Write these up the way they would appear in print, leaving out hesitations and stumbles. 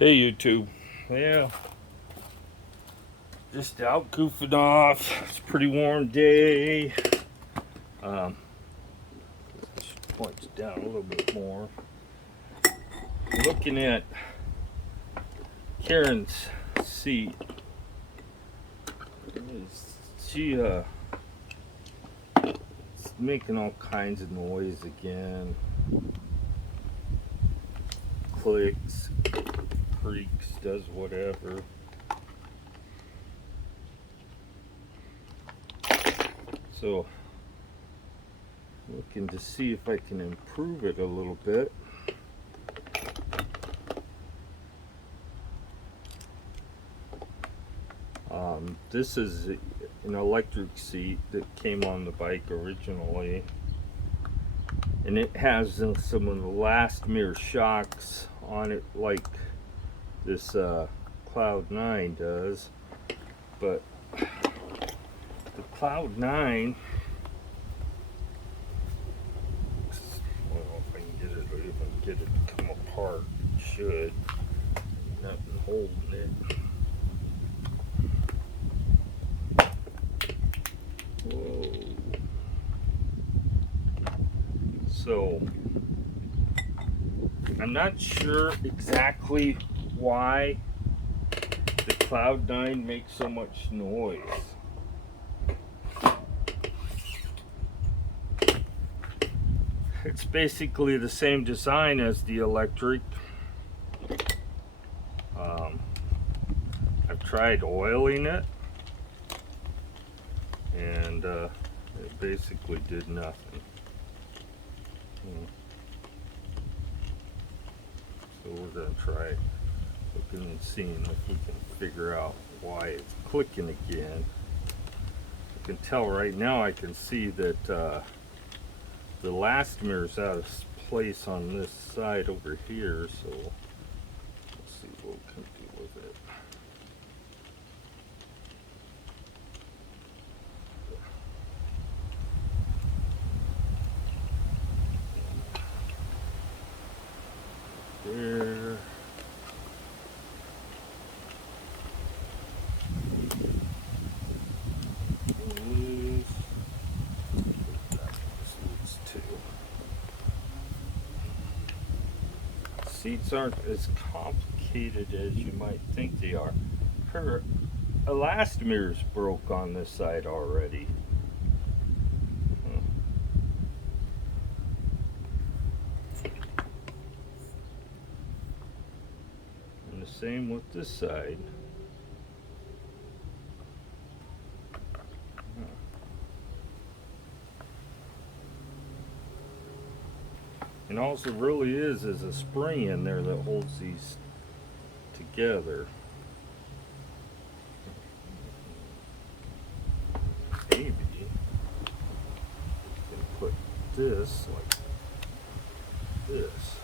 Hey YouTube. Yeah, just out goofing off. It's a pretty warm day. This points down a little bit more. Looking at Karen's seat. She is making all kinds of noise again. Clicks, creaks, does whatever. So, looking to see if I can improve it a little bit. This is an electric seat that came on the bike originally, and it has some of the last mirror shocks on it like this Cloud 9 does, but the Cloud 9, well, if I can get it, or even get it to come apart, it should. Nothing holding it. Whoa. So I'm not sure exactly why the Cloud 9 makes so much noise. It's basically the same design as the electric. I've tried oiling it, and it basically did nothing. So we're going to try looking and seeing if we can figure out why it's clicking again. I can tell right now, I can see that the last mirror's out of place on this side over here, so let's see what we can do with it. There. Seats aren't as complicated as you might think they are. Her elastomer's broke on this side already. And the same with this side. And all it really is a spring in there that holds these together. Maybe we can put this like this.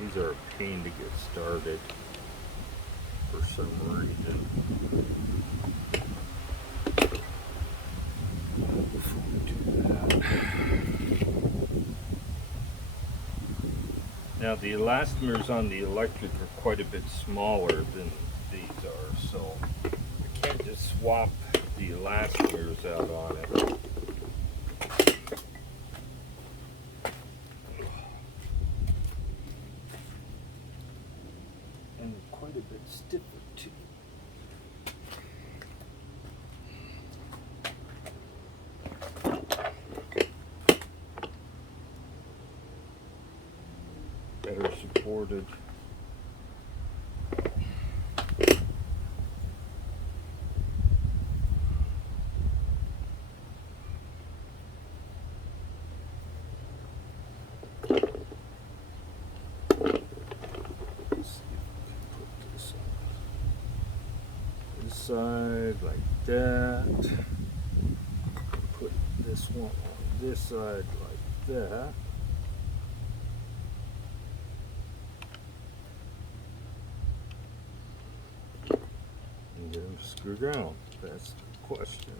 These are a pain to get started for some reason. Before we do that. Now the elastomers on the electric are quite a bit smaller than these are, so I can't just swap the elastomers out on it. And quite a bit stiffer too. Better supported. Side like that. Put this one on this side like that. And get them screwed down. That's the question.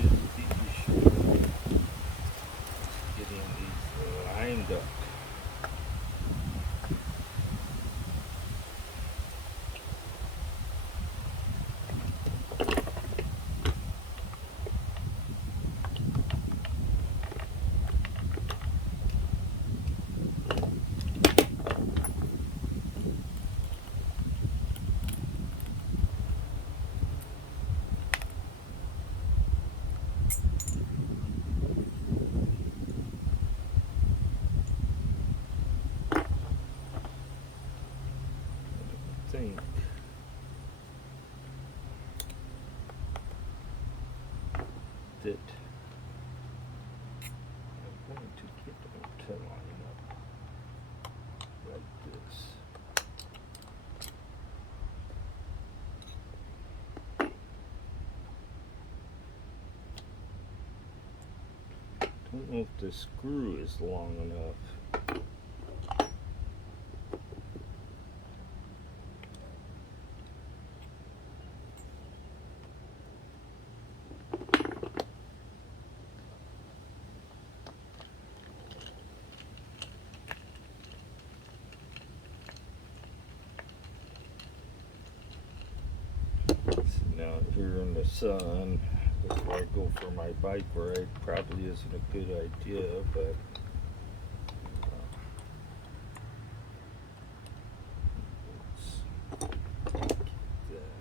his piece. Getting these lined up. Think that I'm going to get them to line up like this. Don't know if the screw is long enough. Now here in the sun, before I go for my bike ride, probably isn't a good idea, but let's get that out of there.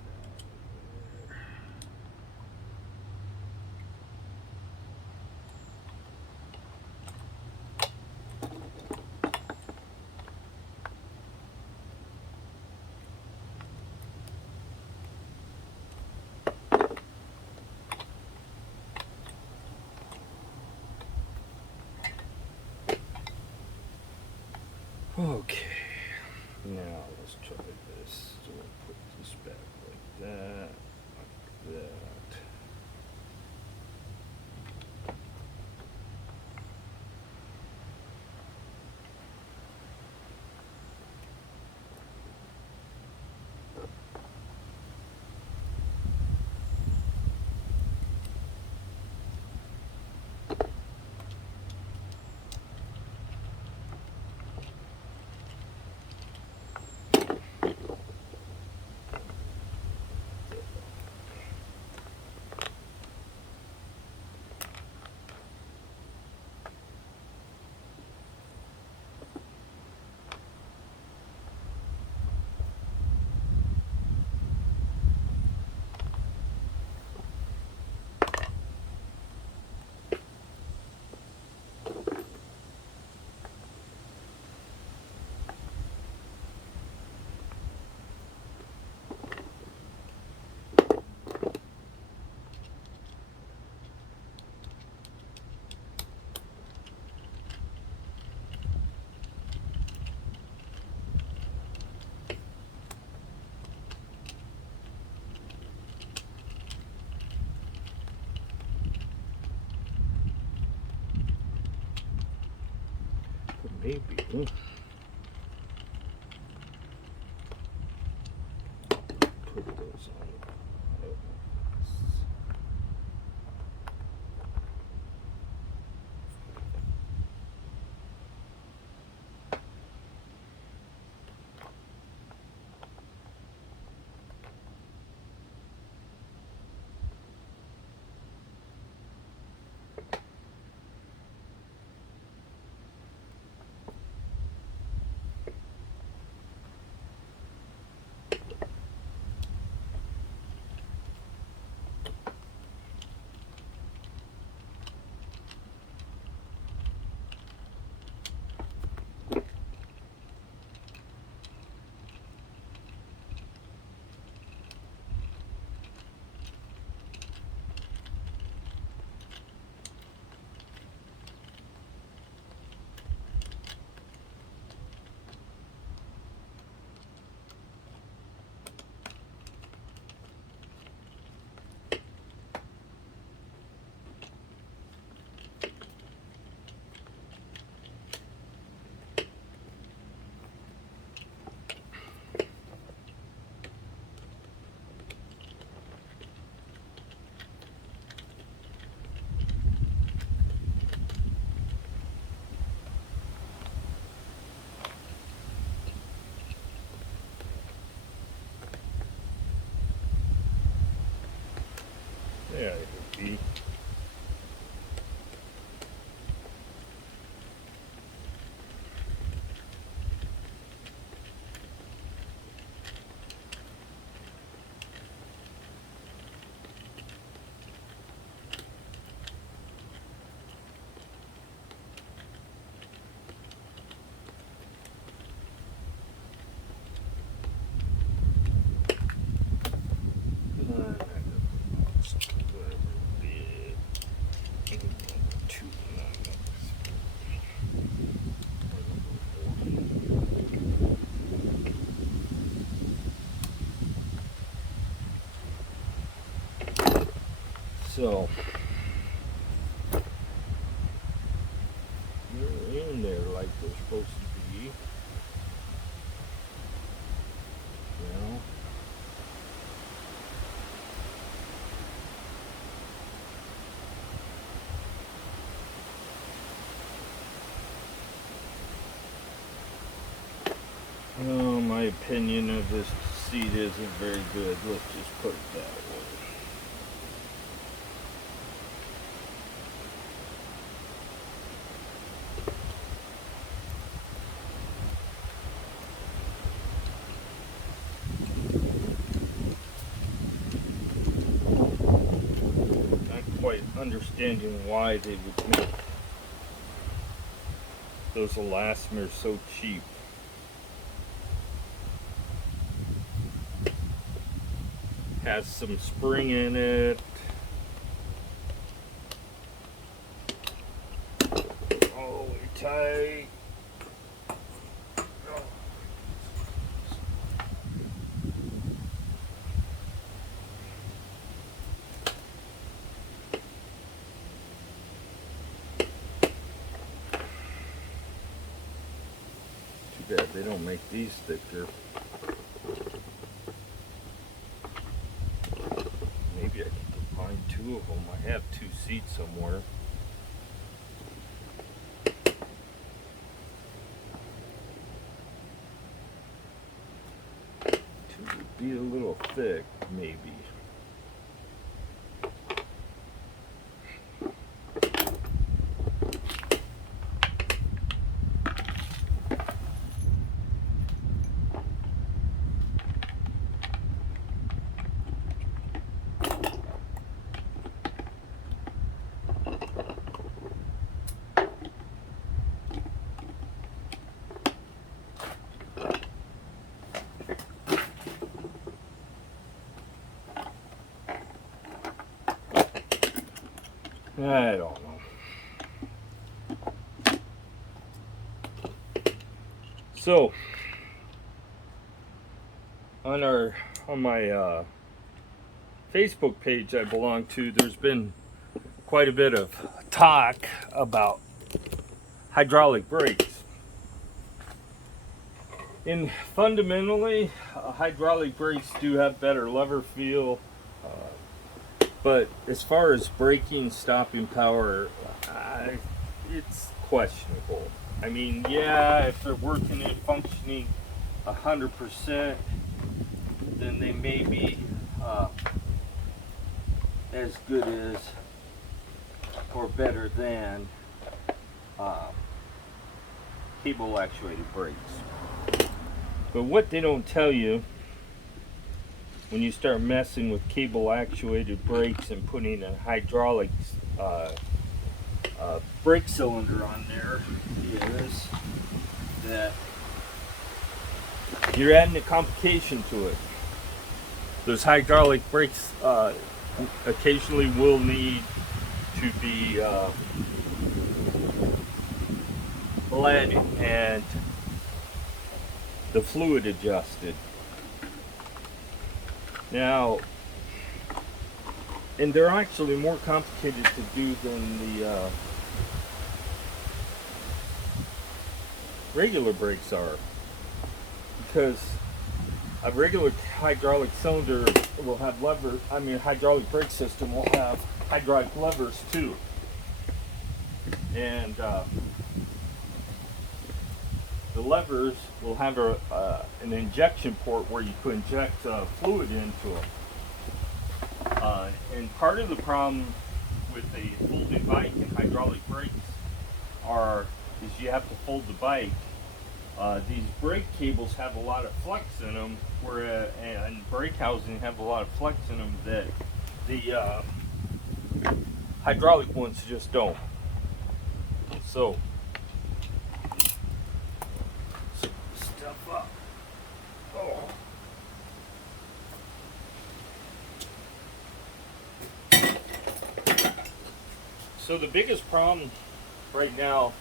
Okay, now let's try this. So we'll put this back like that, like that. Maybe. Put those on. Two. So they're in there like they're supposed to be. Well, my opinion of this seat isn't very good. Let's just put it that way. Not quite understanding why they would make those elastomers so cheap. Has some spring in it. Oh, tight. Oh. Too bad they don't make these thicker. Maybe I could find two of them. I have two seats somewhere. Two would be a little thick, maybe. I don't know. So on my Facebook page I belong to, there's been quite a bit of talk about hydraulic brakes. And fundamentally, hydraulic brakes do have better lever feel, but as far as braking, stopping power, it's questionable. I mean, yeah, if they're working and functioning 100%, then they may be as good as or better than cable actuated brakes. But what they don't tell you when you start messing with cable actuated brakes and putting a hydraulic brake cylinder on there is that you're adding a complication to it. Those hydraulic brakes occasionally will need to be bled and the fluid adjusted. Now, and they're actually more complicated to do than the regular brakes are, because a regular hydraulic cylinder will have hydraulic brake system will have hydraulic levers too, and the levers will have an injection port where you could inject fluid into them. And part of the problem with a folded bike and hydraulic brakes is you have to fold the bike. These brake cables have a lot of flex in them, and brake housing have a lot of flex in them that the hydraulic ones just don't. So stuff up. Oh. So the biggest problem right now,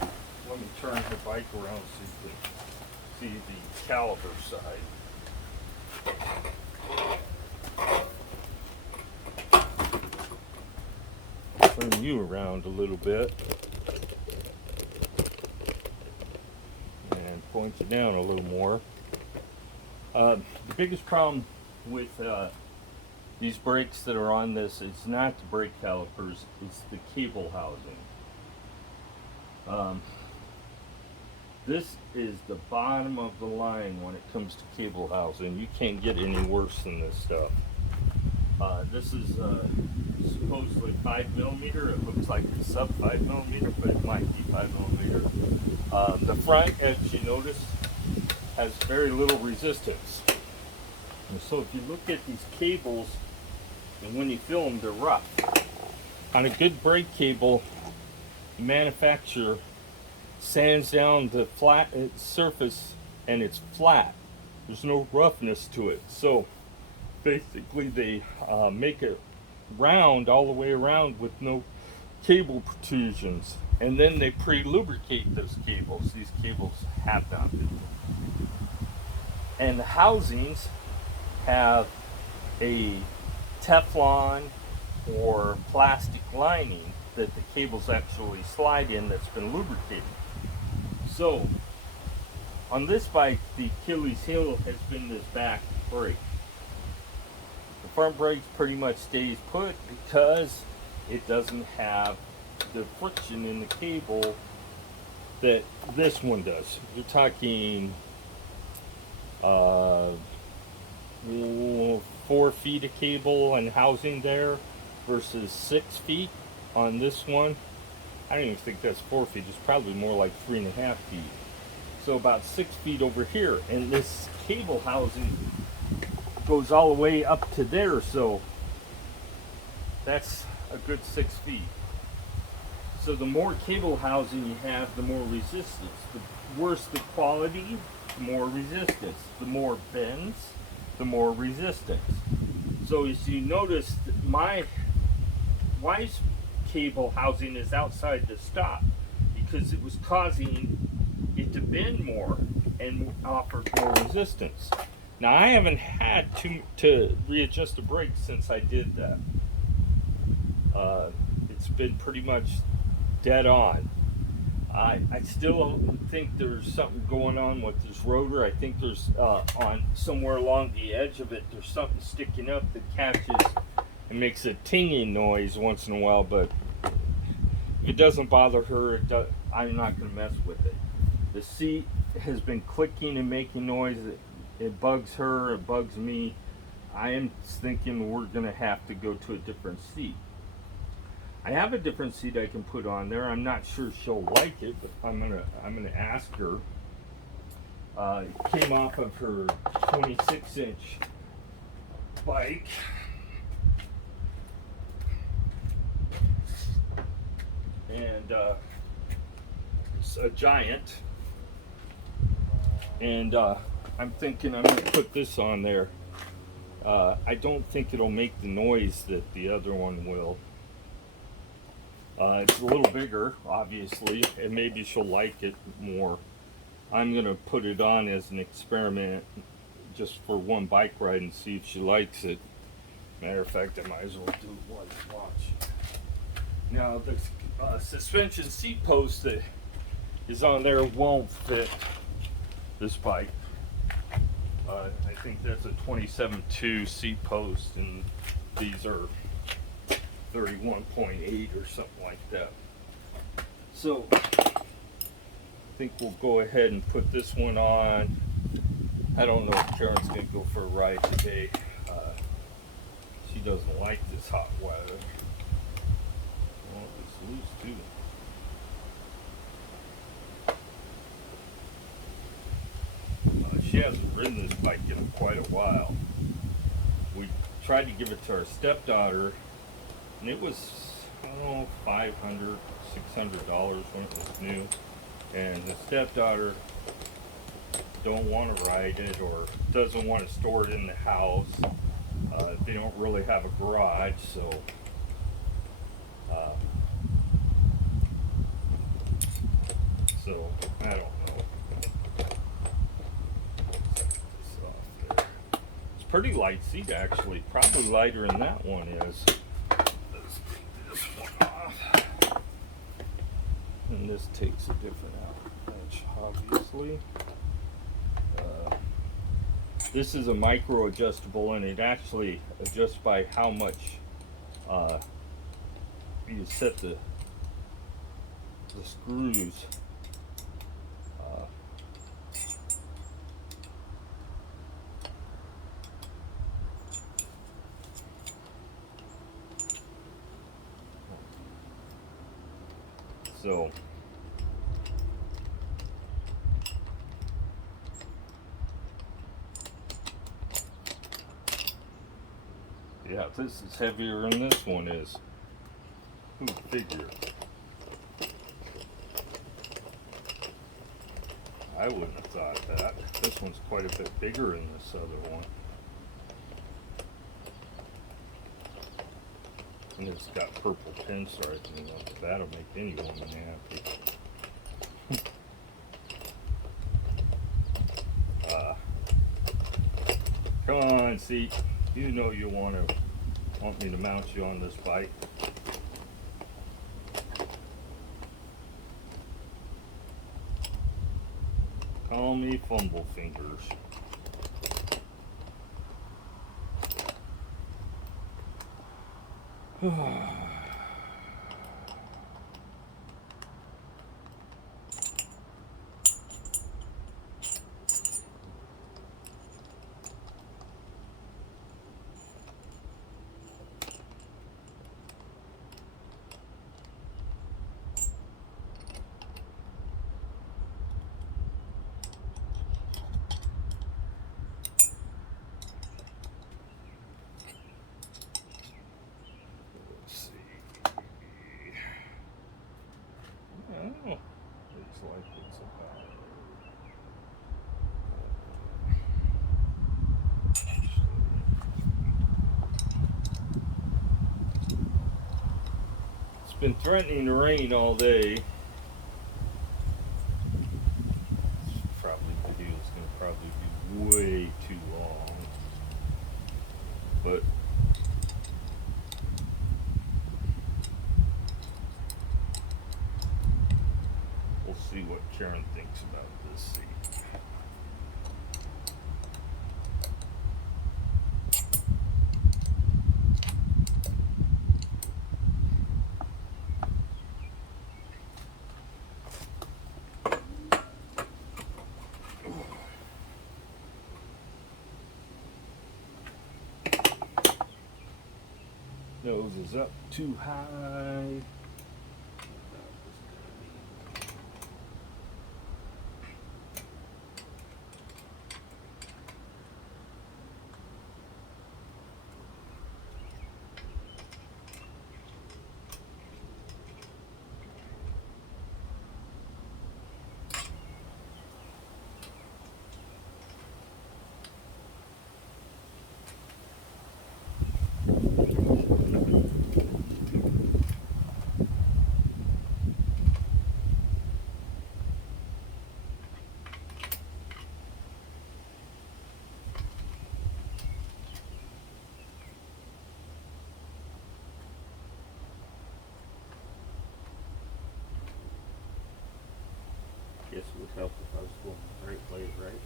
let me turn the bike around so you can see the caliper side. Turn you around a little bit and point you down a little more. The biggest problem with these brakes that are on this is not the brake calipers, it's the cable housing. This is the bottom of the line when it comes to cable housing. You can't get any worse than this stuff. This is supposedly 5mm. It looks like it's sub 5mm, but it might be 5mm. The front, as you notice, has very little resistance. And so if you look at these cables, and when you feel them, they're rough. On a good brake cable, the manufacturer sands down the flat surface and it's flat. There's no roughness to it. So basically they make it round all the way around with no cable protrusions. And then they pre-lubricate those cables. These cables have not been. And the housings have a Teflon or plastic lining that the cables actually slide in that's been lubricated. So on this bike, the Achilles heel has been this back brake. The front brake pretty much stays put because it doesn't have the friction in the cable that this one does. You're talking 4 feet of cable and housing there versus 6 feet on this one. I don't even think that's 4 feet. It's probably more like 3.5 feet. So about 6 feet over here, and this cable housing goes all the way up to there, so that's a good 6 feet. So the more cable housing you have, the more resistance. The worse the quality, the more resistance. The more bends, the more resistance. So as you notice, my wife's cable housing is outside the stop because it was causing it to bend more and offer more resistance. Now I haven't had to readjust the brakes since I did that. It's been pretty much dead on. I still think there's something going on with this rotor. I think there's on somewhere along the edge of it, there's something sticking up that catches and makes a tinging noise once in a while, but if it doesn't bother her, I'm not going to mess with it. The seat has been clicking and making noise. It bugs her, it bugs me. I am thinking we're going to have to go to a different seat. I have a different seat I can put on there. I'm not sure she'll like it, but I'm gonna ask her. It came off of her 26-inch bike. And it's a Giant. And I'm thinking I'm gonna put this on there. I don't think it'll make the noise that the other one will. It's a little bigger, obviously, and maybe she'll like it more. I'm going to put it on as an experiment just for one bike ride and see if she likes it. Matter of fact, I might as well do it while you watch. Now, the suspension seat post that is on there won't fit this bike. I think that's a 27.2 seat post, and these are 31.8 or something like that. So I think we'll go ahead and put this one on. I don't know if Karen's gonna go for a ride today. She doesn't like this hot weather. Oh, it's loose too. She hasn't ridden this bike in quite a while. We tried to give it to our stepdaughter, and it was $500, $600 when it was new. And the stepdaughter don't want to ride it or doesn't want to store it in the house. They don't really have a garage, so pretty light seat actually, probably lighter than that one is. Let's take this one off. And this takes a different outlet, obviously. This is a micro adjustable, and it actually adjusts by how much you set the screws. So yeah, this is heavier than this one is. Who would figure? I wouldn't have thought that. This one's quite a bit bigger than this other one. And it's got purple pinstripes in it. That'll make any woman happy. Come on, seat. You know you want me to mount you on this bike. Call me Fumble Fingers. Oh, looks like it's about. It's been threatening to rain all day. The video is going to probably be way too long, but we'll see what Karen thinks about this seat. Nose is up too high. Guess it would help if I was going the right way, right?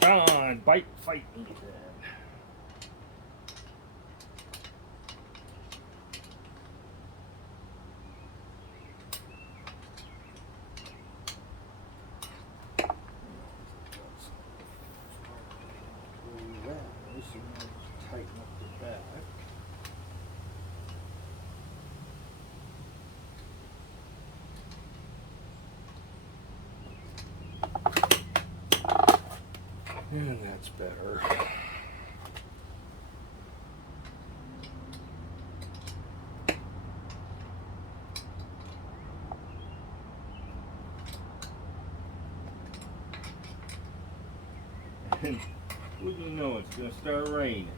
Come on, bite, fight me then. Tighten up the back. And that's better. And wouldn't you know, it's going to start raining.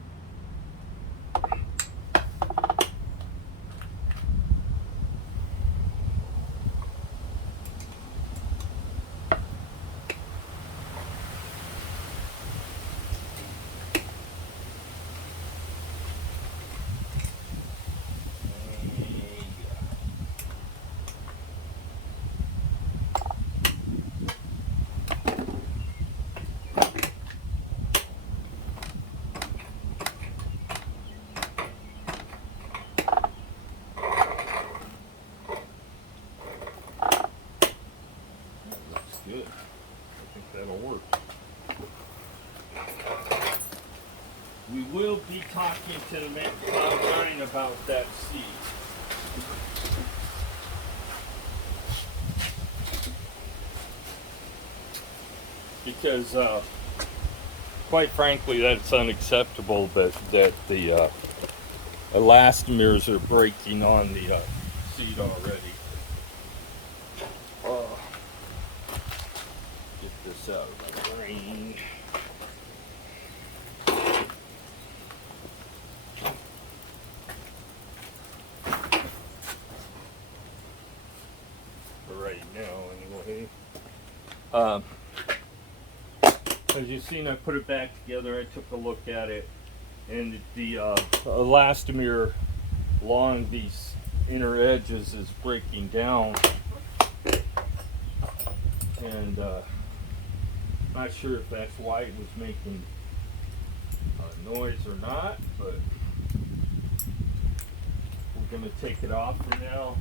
Good. I think that'll work. We will be talking to the man online about that seed. Because, quite frankly, that's unacceptable that the elastomers are breaking on the seed already. Get this out of the rain. For right now, anyway. As you've seen, I put it back together. I took a look at it, and the elastomer along these inner edges is breaking down, and not sure if that's why it was making noise or not, but we're going to take it off for now,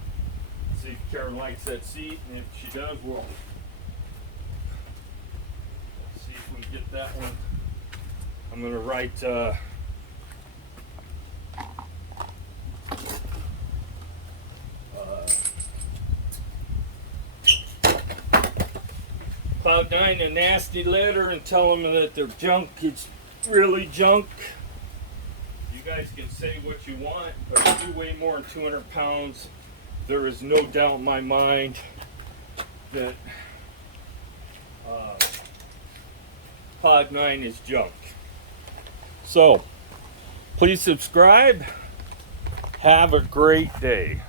see if Karen likes that seat, and if she does, we'll see if we can get that one. I'm going to write Cloud9 a nasty letter and tell them that their junk is really junk. You guys can say what you want, but if you weigh more than 200 pounds, there is no doubt in my mind that Cloud9 is junk. So, please subscribe. Have a great day.